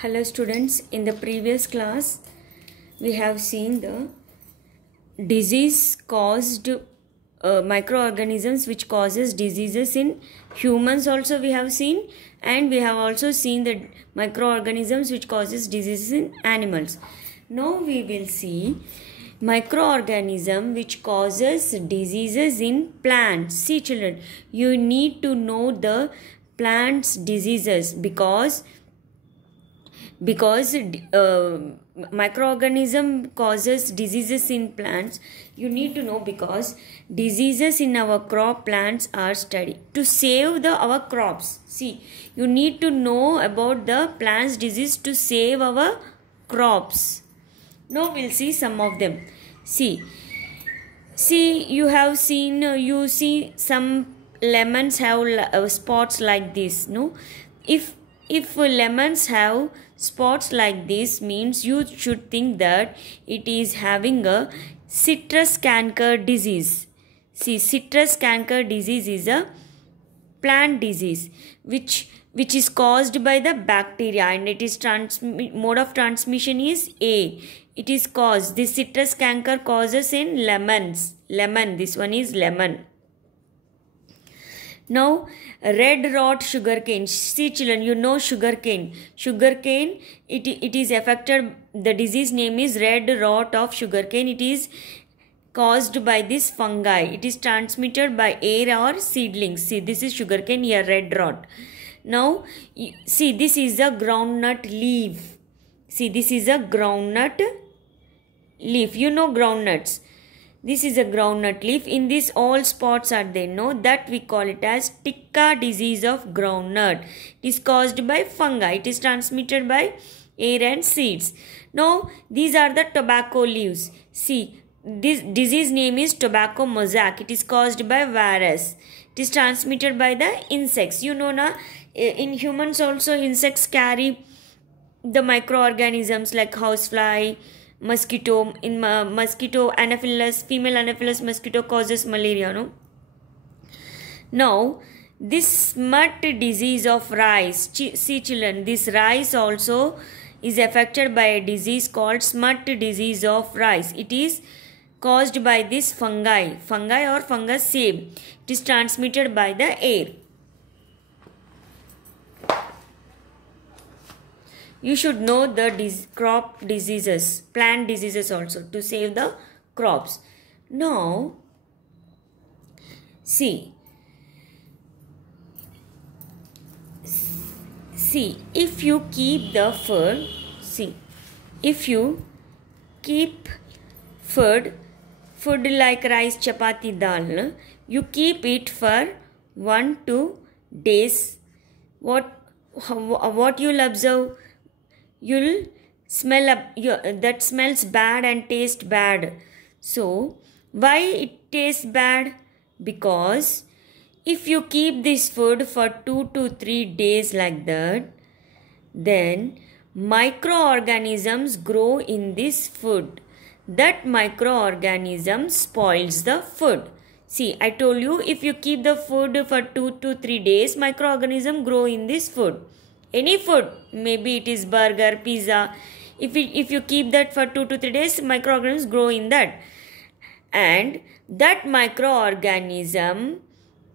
Hello students, in the previous class we have seen the disease caused microorganisms which causes diseases in humans also we have seen, and we have also seen the microorganisms which causes diseases in animals. Now we will see microorganism which causes diseases in plants. See children, you need to know the plants diseases because microorganism causes diseases in plants. You need to know because diseases in our crop plants are studied to save our crops. See, you need to know about the plants disease to save our crops. Now we'll see some of them. See you have seen you see some lemons have spots like this. No, if lemons have spots like this, means you should think that it is having a citrus canker disease. See, citrus canker disease is a plant disease which is caused by the bacteria, and it is mode of transmission is A. It is caused, this citrus canker causes in lemon, this one is lemon. Now, red rot sugarcane. See children, you know sugarcane. Sugarcane, it is affected, the disease name is red rot of sugarcane. It is caused by this fungi. It is transmitted by air or seedlings. See, this is sugarcane, here red rot. Now, see, this is a groundnut leaf. See, this is a groundnut leaf. You know groundnuts. This is a groundnut leaf. In this all spots are there. No, that we call it as ticca disease of groundnut. It is caused by fungi. It is transmitted by air and seeds. Now, these are the tobacco leaves. See, this disease name is tobacco mosaic. It is caused by virus. It is transmitted by the insects. You know na, in humans also insects carry the microorganisms like housefly, mosquito. In mosquito, anopheles, female anopheles mosquito causes malaria. No. Now, this smut disease of rice. See children, this rice also is affected by a disease called smut disease of rice. It is caused by this fungi or fungus same. It is transmitted by the air. You should know the crop diseases, plant diseases also to save the crops. Now, see, if you keep the food, if you keep food like rice, chapati, dal, you keep it for 1-2 days. What you'll observe? You'll smell that smells bad and tastes bad. So, why it tastes bad? Because if you keep this food for 2 to 3 days like that, then microorganisms grow in this food. That microorganism spoils the food. See, I told you, if you keep the food for 2 to 3 days, microorganisms grow in this food. Any food, maybe it is burger, pizza. If you keep that for 2 to 3 days, microorganisms grow in that. And that microorganism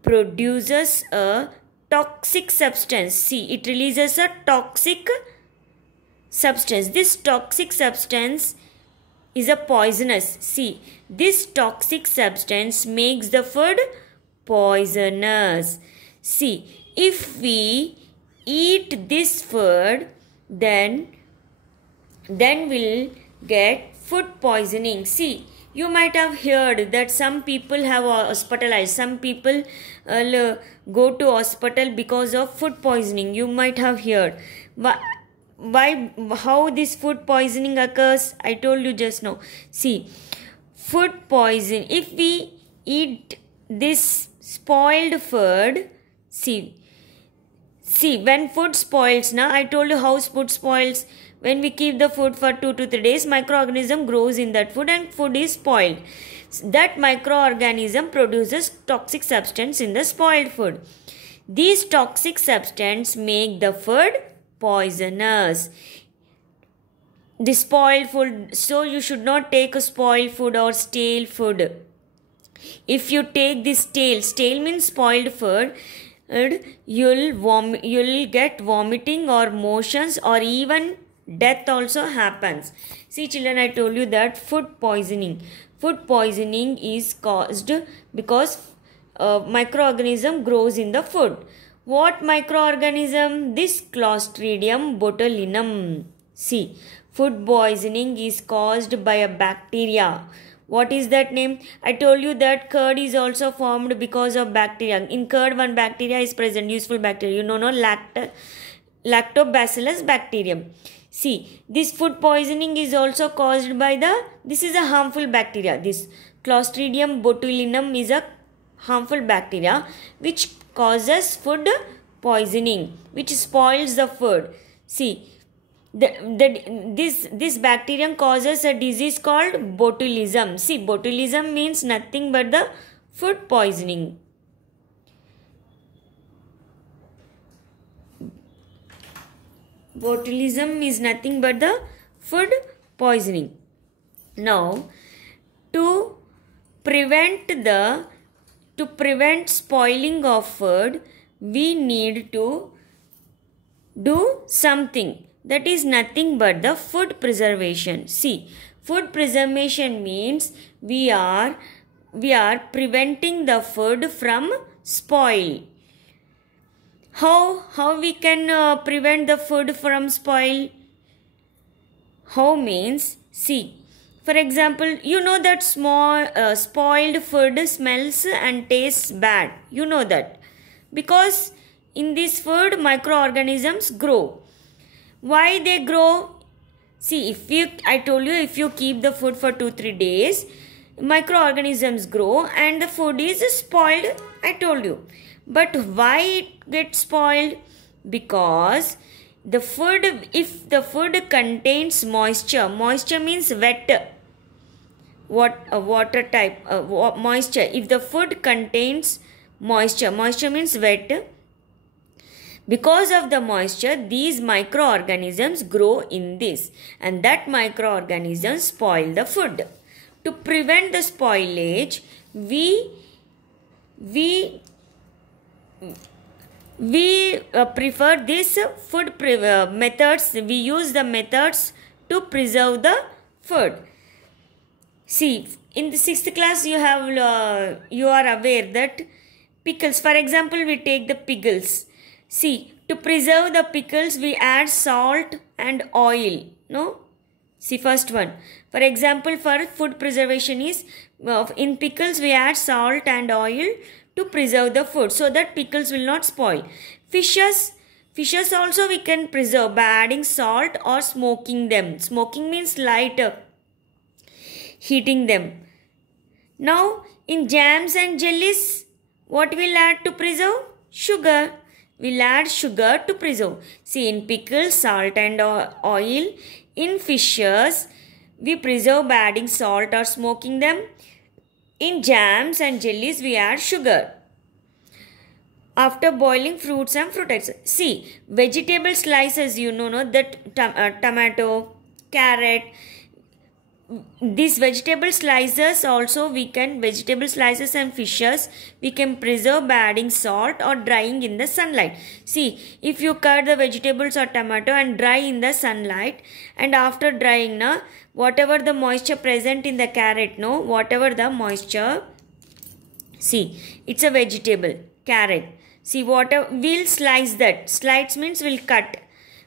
produces a toxic substance. See, it releases a toxic substance. This toxic substance is a poisonous. See, this toxic substance makes the food poisonous. See, if we eat this food, then we'll get food poisoning. See, you might have heard that some people have hospitalized. Some people go to hospital because of food poisoning. You might have heard. How this food poisoning occurs? I told you just now. See, food poison. If we eat this spoiled food, see, when food spoils, now I told you how food spoils. When we keep the food for 2 to 3 days, microorganism grows in that food and food is spoiled. That microorganism produces toxic substance in the spoiled food. These toxic substances make the food poisonous. The spoiled food, so you should not take a spoiled food or stale food. If you take this stale means spoiled food, you'll get vomiting or motions, or even death also happens. See children, I told you that food poisoning is caused because microorganism grows in the food. What microorganism? This Clostridium botulinum. See, food poisoning is caused by a bacteria. What is that name? I told you that curd is also formed because of bacteria. In curd, one bacteria is present, useful bacteria. No, Lactobacillus bacterium. See, this food poisoning is also caused by this is a harmful bacteria. This Clostridium botulinum is a harmful bacteria which causes food poisoning, which spoils the food. See, this bacterium causes a disease called botulism. See, botulism means nothing but the food poisoning. Botulism is nothing but the food poisoning. Now, to prevent spoiling of food, we need to do something. That is nothing but the food preservation. See, food preservation means we are preventing the food from spoil. How we can prevent the food from spoil? How means, see, for example, you know that spoiled food smells and tastes bad. You know that because in this food microorganisms grow. Why they grow? See, I told you, if you keep the food for 2-3 days, microorganisms grow and the food is spoiled. I told you. But why it gets spoiled? Because if the food contains moisture means wet. Water type moisture. If the food contains moisture means wet. Because of the moisture, these microorganisms grow in this, and that microorganisms spoil the food. To prevent the spoilage, we prefer this food methods. We use the methods to preserve the food. See, in the 6th class, you are aware that pickles. For example, we take the pickles. See, to preserve the pickles, we add salt and oil. No? See, first one. For example, for food preservation is, in pickles, we add salt and oil to preserve the food so that pickles will not spoil. Fishes also we can preserve by adding salt or smoking them. Smoking means light, heating them. Now, in jams and jellies, what we'll add to preserve? Sugar. We'll add sugar to preserve. See, in pickles, salt and oil. In fishes, we preserve by adding salt or smoking them. In jams and jellies, we add sugar. After boiling fruits and fruits. See, vegetable slices, you know that tomato, carrot. These vegetable slices also vegetable slices and fishes we can preserve by adding salt or drying in the sunlight. See, if you cut the vegetables or tomato and dry in the sunlight, and after drying, whatever the moisture present in the carrot, whatever the moisture, see, it's a vegetable, carrot. See, we'll slice that. Slice means we'll cut.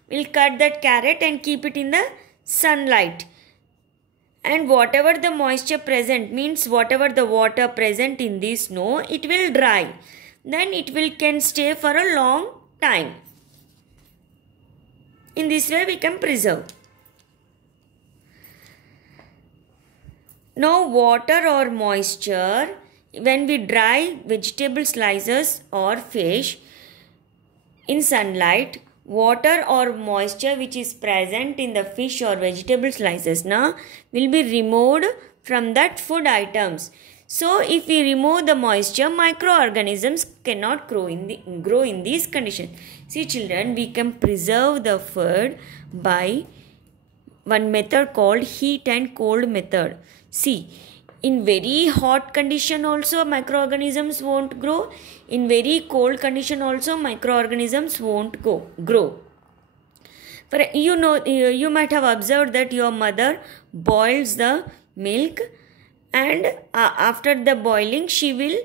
We'll cut that carrot and keep it in the sunlight. And whatever the moisture present means whatever the water present in this snow, it will dry. Then it can stay for a long time. In this way we can preserve. Now water or moisture, when we dry vegetable slices or fish in sunlight, water or moisture which is present in the fish or vegetable slices will be removed from that food items. So if we remove the moisture, microorganisms cannot grow in these conditions. See children, we can preserve the food by one method called heat and cold method. See, in very hot condition also microorganisms won't grow. In very cold condition also microorganisms won't grow. For you might have observed that your mother boils the milk, and after the boiling she will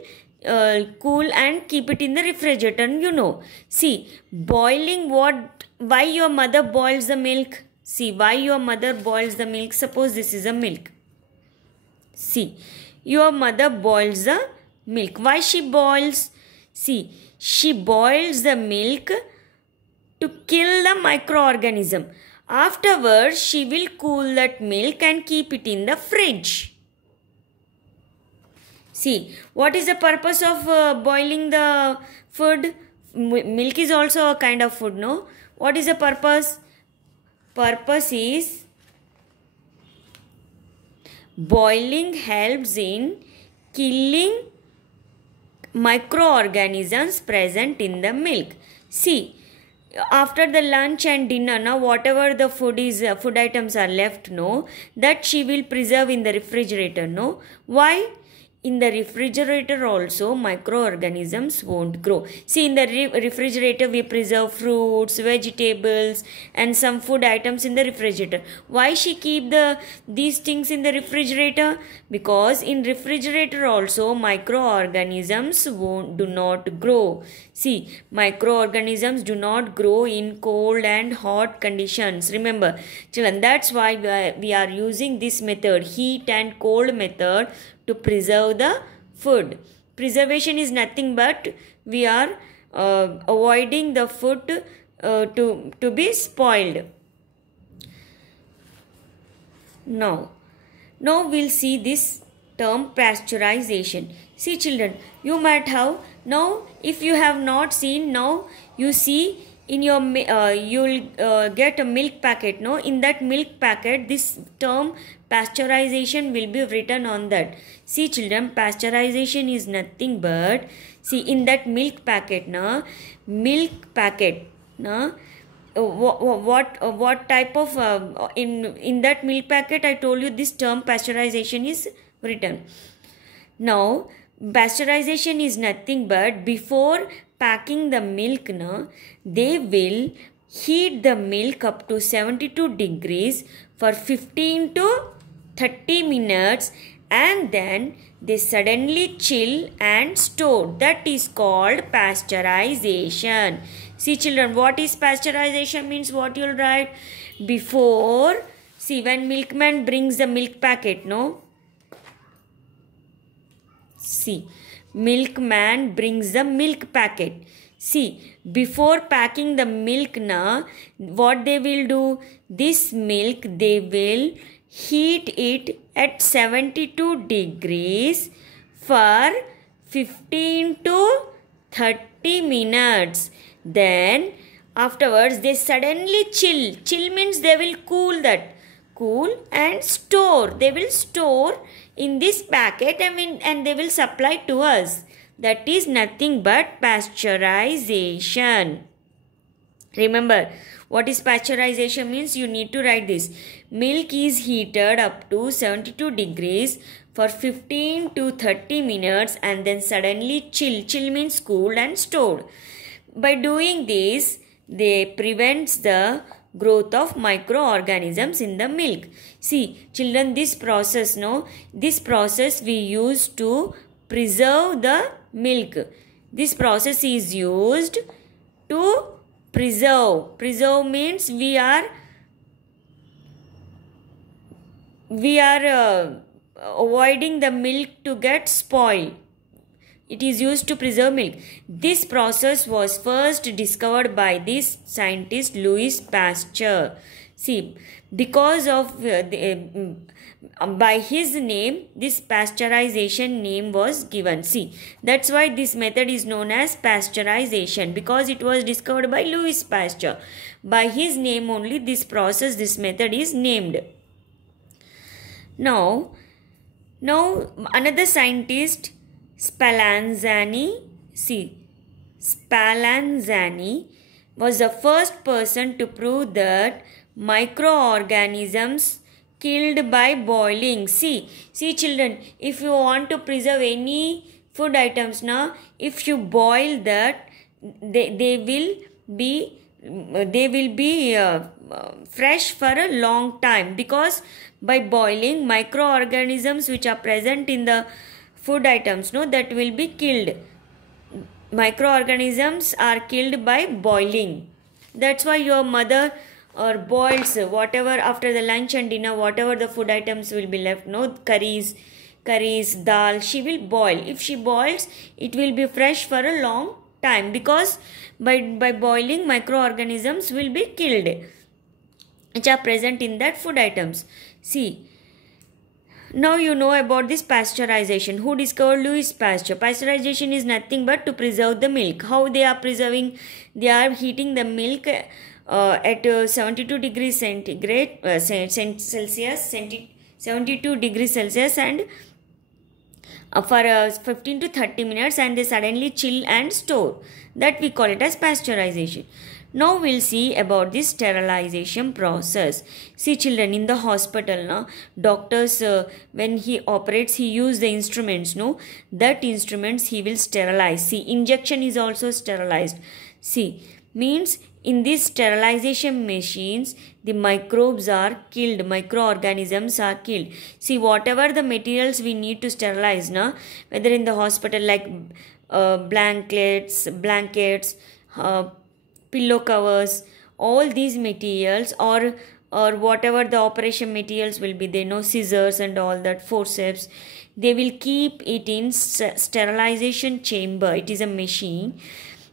cool and keep it in the refrigerator. See, boiling why your mother boils the milk? See, why your mother boils the milk? Suppose this is a milk. See, your mother boils the milk. Why she boils? See, she boils the milk to kill the microorganism. Afterwards, she will cool that milk and keep it in the fridge. See, what is the purpose of boiling the food? Milk is also a kind of food, no? What is the purpose? Purpose is boiling helps in killing microorganisms present in the milk. See, after the lunch and dinner, now whatever the food items are left, that she will preserve in the refrigerator, Why? In the refrigerator also microorganisms won't grow. See, in the refrigerator we preserve fruits, vegetables and some food items in the refrigerator. Why she keep these things in the refrigerator? Because in refrigerator also microorganisms do not grow. See, microorganisms do not grow in cold and hot conditions. Remember, children, that's why we are using this method, heat and cold method, to preserve the food. Preservation is nothing but we are avoiding the food to be spoiled. Now we'll see this term pasteurization. See children, you might have, now if you have not seen, now you see in your you'll get a milk packet, in that milk packet this term pasteurization will be written on that. See children, pasteurization is nothing but, see in that milk packet, what type of in that milk packet I told you this term pasteurization is written. Now pasteurization is nothing but before packing the milk, they will heat the milk up to 72 degrees for 15 to 30 minutes and then they suddenly chill and store. That is called pasteurization. See children, what is pasteurization means? What you'll write? Before, see when milkman brings the milk packet, See, milkman brings the milk packet. See, before packing the milk, what they will do? This milk, they will heat it at 72 degrees for 15 to 30 minutes. Then, afterwards, they suddenly chill. Chill means they will cool that. Cool and store. They will store in this packet and they will supply to us. That is nothing but pasteurization. Remember, what is pasteurization means? You need to write this. Milk is heated up to 72 degrees for 15 to 30 minutes and then suddenly chill. Chill means cooled and stored. By doing this, they prevents the growth of microorganisms in the milk. See, children, this process, this process we use to preserve the milk. This process is used to preserve. Preserve means we are avoiding the milk to get spoiled. It is used to preserve milk. This process was first discovered by this scientist Louis Pasteur. See, because of by his name, this pasteurization name was given. See, that's why this method is known as pasteurization, because it was discovered by Louis Pasteur. By his name only this process, this method is named. Now another scientist, Spallanzani. See, Spallanzani was the first person to prove that microorganisms killed by boiling. See children, if you want to preserve any food items now, if you boil that, they will be fresh for a long time, because by boiling, microorganisms which are present in the food items, no, that will be killed. Microorganisms are killed by boiling. That's why your mother or boils whatever after the lunch and dinner, whatever the food items will be left, no, curries, dal, she will boil. If she boils, it will be fresh for a long time, because by boiling, microorganisms will be killed which are present in that food items. See, now you know about this pasteurization. Who discovered Louis Pasteur? Pasteurization is nothing but to preserve the milk. How they are preserving? They are heating the milk at 72 degrees centigrade, Celsius, 72 degrees Celsius, and for 15 to 30 minutes, and they suddenly chill and store. That we call it as pasteurization. Now we'll see about this sterilization process. See children, in the hospital, no, doctors, when he operates, he use the instruments, no, that instruments he will sterilize. See, injection is also sterilized. See, means in these sterilization machines, the microbes are killed, microorganisms are killed. See, whatever the materials we need to sterilize, na, whether in the hospital, like blankets, pillow covers, all these materials, or whatever the operation materials will be, they know, scissors and all that, forceps, they will keep it in sterilization chamber. It is a machine.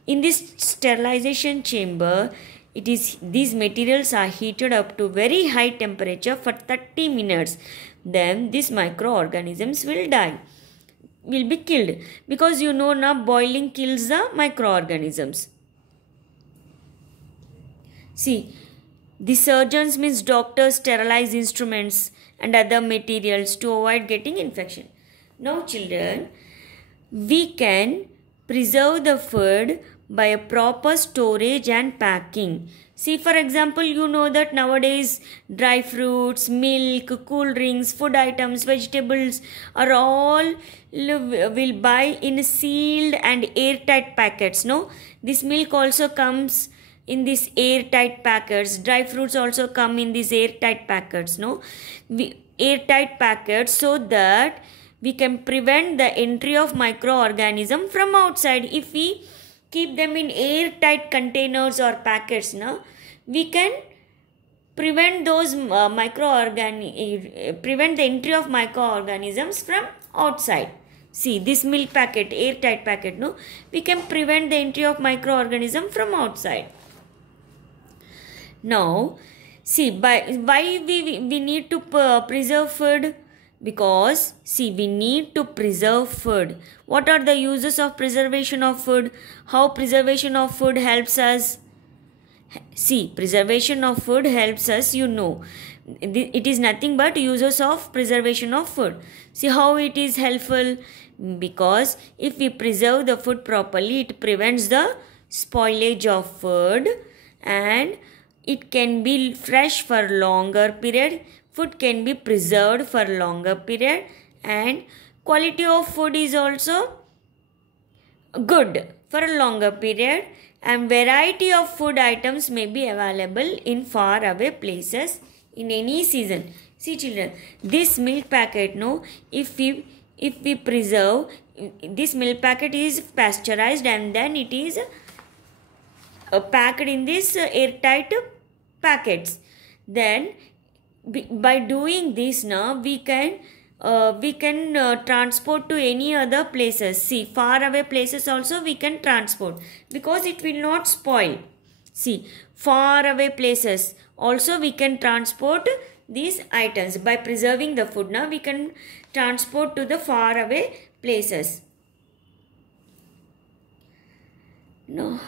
In this sterilization chamber, these materials are heated up to very high temperature for 30 minutes. Then these microorganisms will be killed, because you know now boiling kills the microorganisms. See, the surgeons, means doctors, sterilize instruments and other materials to avoid getting infection. Now children, we can preserve the food by a proper storage and packing. See, for example, you know that nowadays dry fruits, milk, cool drinks, food items, vegetables are all will buy in sealed and airtight packets. No, this milk also comes in these airtight packets. Dry fruits also come in these airtight packets. No, airtight packets, so that we can prevent the entry of microorganism from outside. If we keep them in airtight containers or packets, no, we can prevent those prevent the entry of microorganisms from outside. See, this milk packet, airtight packet, no, we can prevent the entry of microorganism from outside. Now, see, why we need to preserve food? Because, see, we need to preserve food. What are the uses of preservation of food? How preservation of food helps us? See, preservation of food helps us, you know. It is nothing but uses of preservation of food. See how it is helpful? Because if we preserve the food properly, it prevents the spoilage of food, and it can be fresh for longer period. Food can be preserved for longer period, and quality of food is also good for a longer period, and variety of food items may be available in far away places in any season. See children, this milk packet, no, if we preserve, this milk packet is pasteurized and then it is packed in this airtight packets. Then by doing this now, we can transport to any other places. See, far away places also we can transport, because it will not spoil. See, far away places also we can transport these items. By preserving the food now, we can transport to the far away places. No.